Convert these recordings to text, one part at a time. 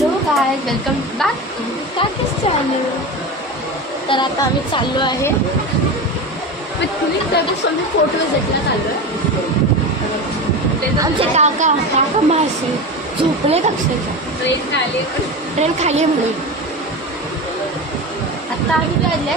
Hello guys, welcome back to Kaki's channel. तर आता आम्ही चाललो आहे फोटोसाठी चाललो आहे. आमचे काका मासे झोपले अक्षरशः. ट्रेन खाली म्हणून आता आम्ही काढले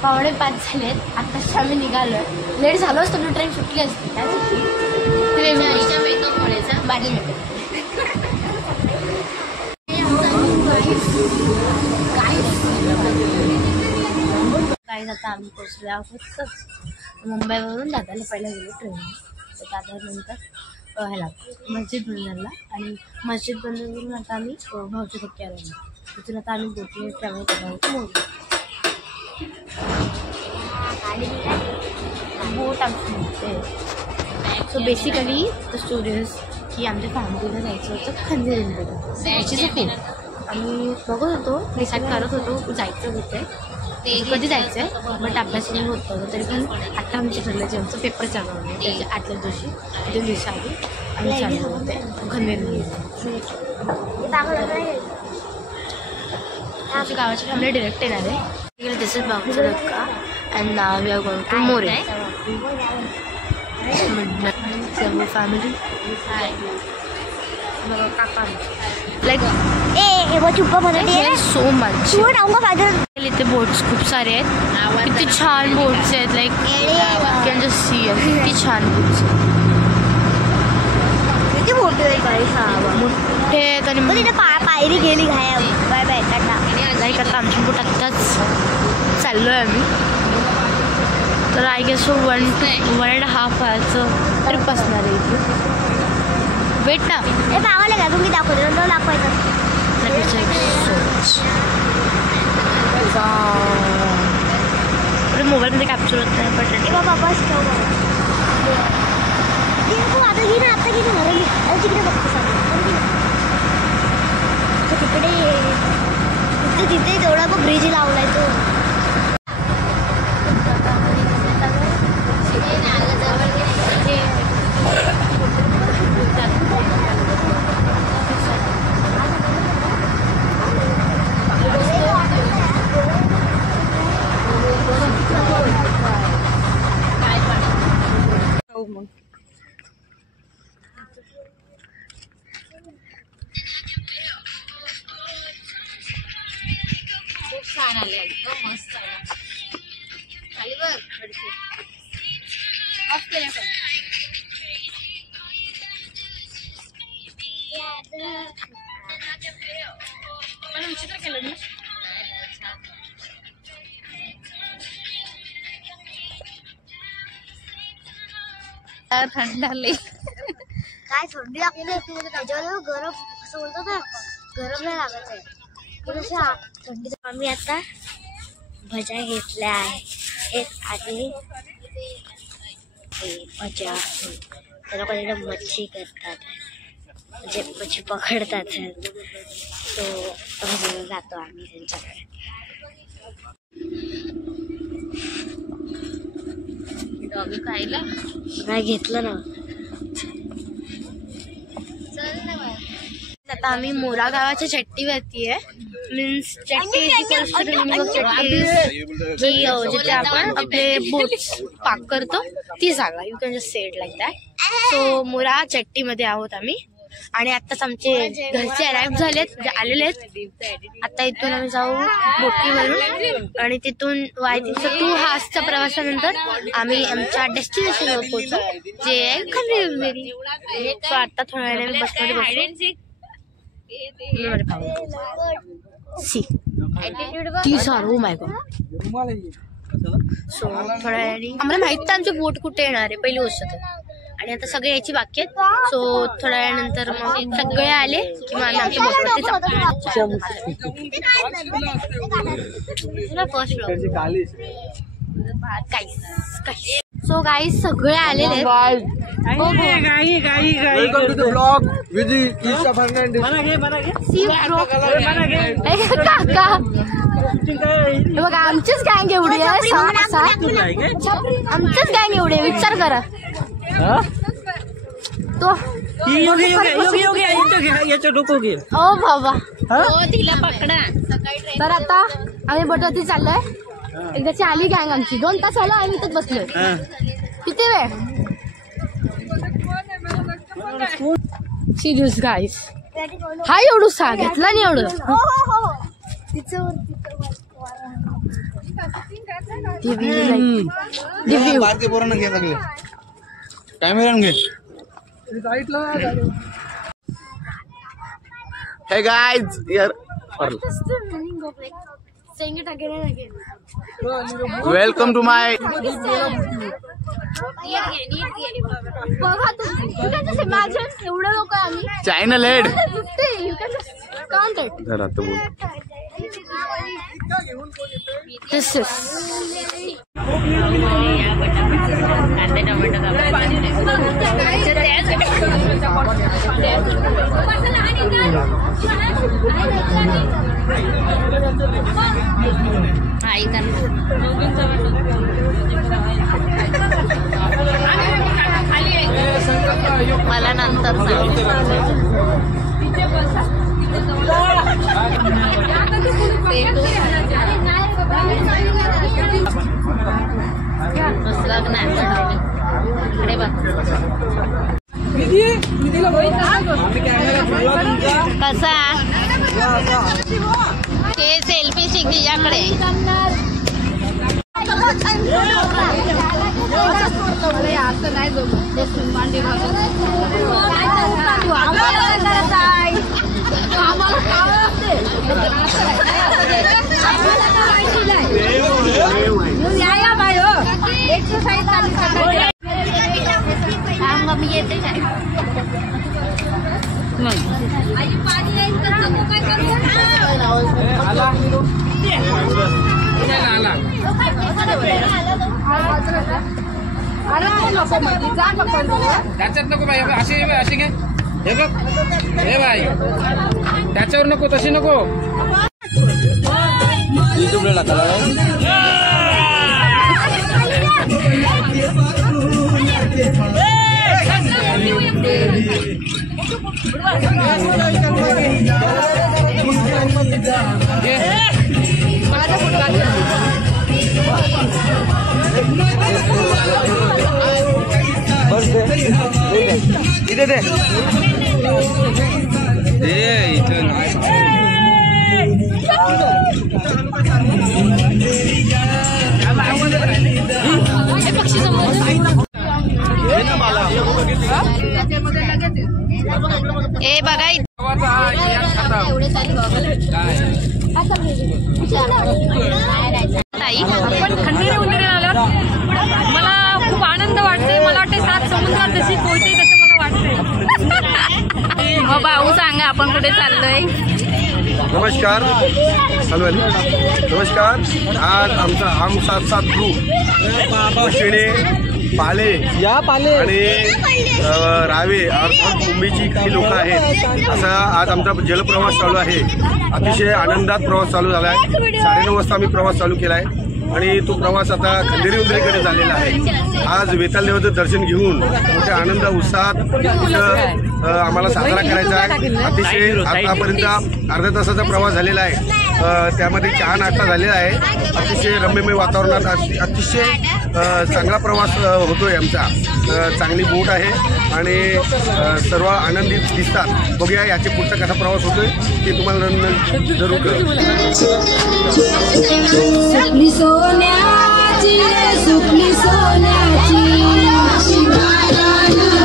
4:45 झालेत. आताच आम्ही निघालोय. लेट झालो असतो तर ट्रेन सुटली असते. त्यासाठी आता आम्ही पोहोचलो आहोत मुंबईवरून. दादाला पहिला गेलो ट्रेन. तर दादानंतर ह्याला मस्जिद बंदरला आणि मस्जिद बंदरवरून आता आम्ही भाऊची पक्की आलो. तिथून आता आम्ही बोटीने ट्रॅव्हल करणार आहोत. बोट आमची. So basically the story is की आमच्या फॅमिलीला जायचं होतं खंदेरीमध्ये. आम्ही बघत होतो, डिसाईड करत होतो जायचं होतं कधी जायचं आहे. बट अभ्यास नाही होतं तरी पण आत्ता आमच्या ठरलं जे आमचं पेपर चालू होते त्याच्या आदल्या दिवशी 2 दिवसाआधी आम्ही चालू होते खंदेरीमध्ये. आमच्या गावाची फॅमिली डिरेक्ट येणार आहे. दिस is Babucha Dhakka and now we are going to Mora. Family like so much. इथे बोट्स खूप सारे आहेत. किती छान बोट्स आहेत. लाईक कॅन जस्ट सी किती छान बोट्स मोठे आहेत. आणि पायरी गेली लाईक आता आमची बोट आत्ताच चाललो आहे आम्ही. तर आय गेस 1.5 hours ट्रिप असणार आहे इथे. वेट ना पावाले का तुम्ही दाखवायचं मोबाईलमध्ये कॅप्चर होत नाही. बट बाबा तिथे तेवढा मग ब्रिज लावलाय तो. छान आले एकदम मस्त आला. खाली बघ ऑफ केल्या पण मला विचित्र केलं मी. थंड आले काय थंडी लागते त्याच्यावर गरम असं बोलतो ना. गरम नाही लागत आहे थंडी. आम्ही आता भज्या घेतल्या आहेत आणि भज्या त्या लोकांना मच्छी करतात म्हणजे मच्छी पकडतात. तो भजायला जातो आम्ही त्यांच्याकडे. डॉगी खायला नाही घेतलं ना. आता आम्ही मोरा गावाच्या चट्टीवरती आहे. मीन्स चट्टी जिथे आपण आपले बोट्स पाक करतो ती जागा. You can just say it like that. So मोरा चट्टीमध्ये आहोत आम्ही. आणि आत्ताच आमचे घरचे अराईव्ह झालेत, आलेले आहेत. आता इथून आम्ही जाऊ बोटीवरून आणि तिथून 2 hours प्रवासानंतर आम्ही आमच्या डेस्टिनेशनवर पोहोचू जे आहे खंदेरी. सो आता थोड्या वेळाने बसमध्ये बसू. See these are oh my god. So थोड्या वेळाने आम्हाला माहित तर आमची बोट कुठे येणार आहे पहिली गोष्ट तर. आणि आता सगळे यायची बाकी आहेत. सो थोड्या वेळानंतर मग सगळे आले की मग आम्ही आमच्या बोटवरती जाऊ. सो गाईज सगळे आलेले आहेत. बघा आमचीच गँग एवढी आहे. आमचीच गँग एवढी आहे. विचार करा तो याच्या डोकं घे. ओ बाबा तिला पकडा. तर आता आम्ही बटवती चाललोय. एकदाची आली गँग आमची. 2 तास आला आम्ही इथं बसलोय. किती वेळ. सिरियस गाईस. हा एवढूसा घेतला नाही एवढं. भारतीय पोरांना घे लागले. कॅमेरा घे. Hey guys, here. Welcome to my. Channel head. This is. मला नंतर कसा ते सेल्फी शिक तिच्याकडे. मी येते काय त्याच्यात नको बाई. अशी अशी घे. हे बघ हे बाई त्याच्यावर नको तशी नको. युट्यूबला टाकायला इथे दे. इथं नाही. ए बघा ताई आपण खंडेरी उंदेरी आल्यावर मला खूप आनंद वाटतोय. मला वाटते 7 समुद्रात जशी पोहते तसं मला वाटतंय. मग भाऊ सांगा आपण कुठे चाललोय. नमस्कार नमस्कार. आज आमचा हम 7 ग्रुप शिणे पाले आणि रावे अर्थात मुंबईची काही लोक आहेत. असा आज आमचा जलप्रवास चालू आहे. अतिशय आनंदात प्रवास चालू झाला आहे. 9:30 वाजता आम्ही प्रवास चालू केला आहे आणि तो प्रवास आता खंडेरी उंदेरीकडे झालेला आहे. आज वेताळ देवाचं दर्शन घेऊन मोठ्या आनंद उत्साहात आम्हाला साजरा करायचा आहे. अतिशय आतापर्यंत अर्ध्या तासाचा प्रवास झालेला आहे. त्यामध्ये चहा नाश्ता झालेला आहे. अतिशय रम्यमय वातावरणात अतिशय चांगला प्रवास होतोय आमचा. चांगली बोट आहे आणि सर्व आनंदित दिसतात. बघूया याचे पुढचा कसा प्रवास होतोय ते तुम्हाला जरूर कळेल. सुपली सोन्याची सुपली सोन्याची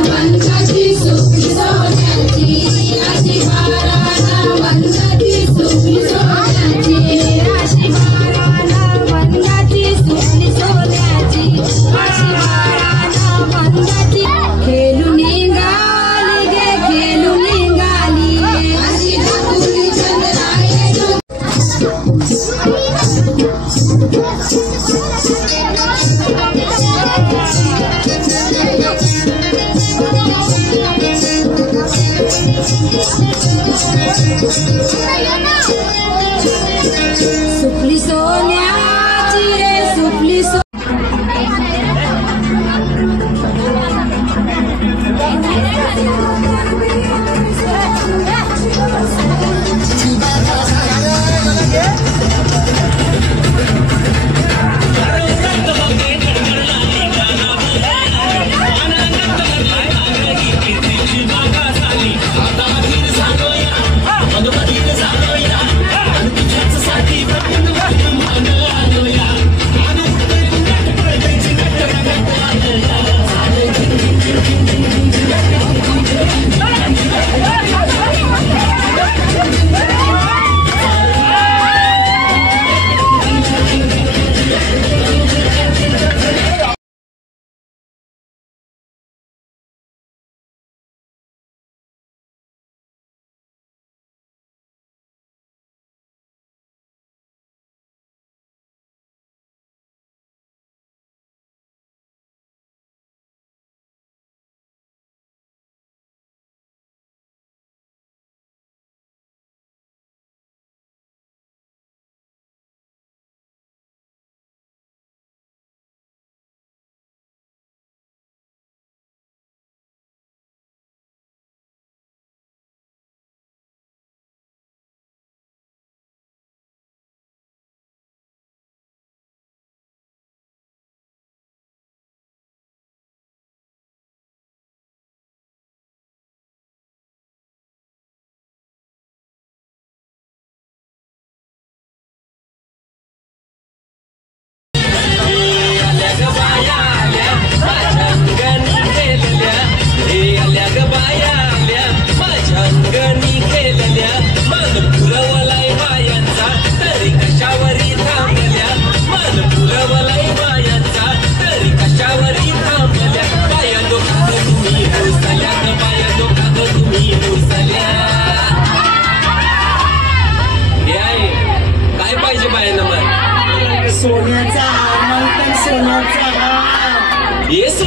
वंशाची सुपली सोन्याची राशी बाराना वंशाची सुपली सोन्याची राशी बाराना वंशाची सुपली सोन्याची राशी बाराना वंशाची खेळून निघाली गे खेळून निघाली अशी ढाकुली चंद्राय सुपली सोन्याची रे सुपली सो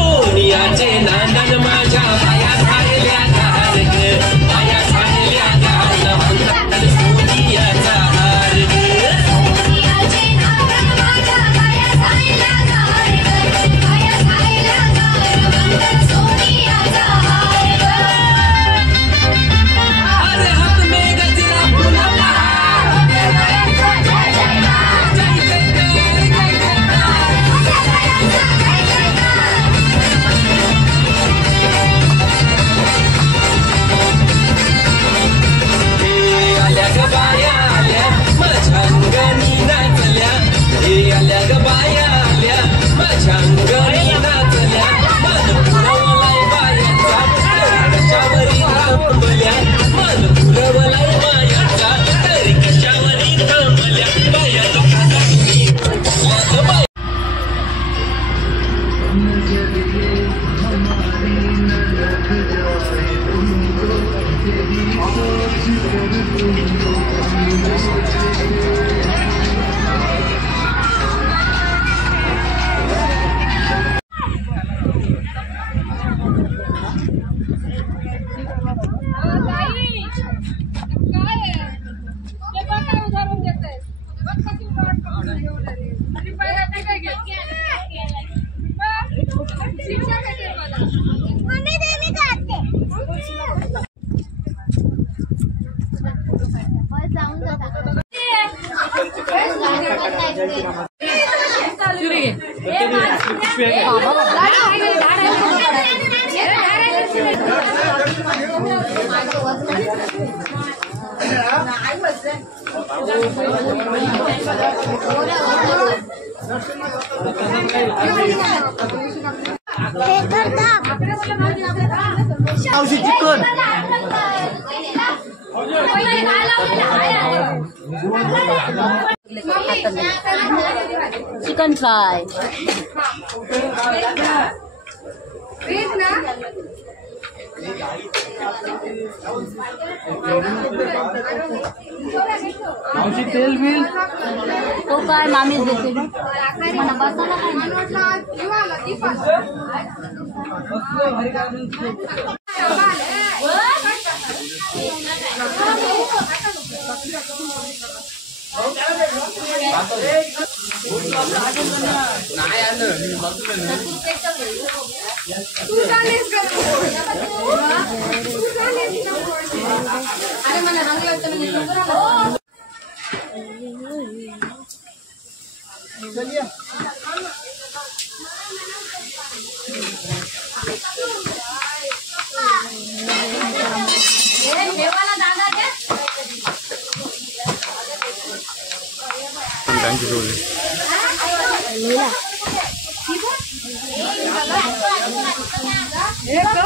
सोनियाचे नांदन माझ्या पाया झालेल्या गार ग पाया झालेल्या गार म्हणतात सोनियाचा हार ग सोनियाचे नांदन माझ्या पाया झालेल्या गार ग पाया झालेल्या गार म्हणतात सोनियाचा हार ग अरे हात में गजरा फुलला आल्या ग बाया आल्या माझ्या अंगणी नाचल्या हे आल्या ग बाया आल्या माझ्या अंगणी नाचल्या मन पुरवलाय बायाचा तरी कशावरी थांबल्या मन पुरवलाय बायाचा तरी कशावरी थांबल्या बाया लोकांसाठी बाया चिकन फ्राय तेल बिल तो काय मामीच देते नाही आलं अरे मला रंग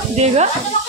दे ग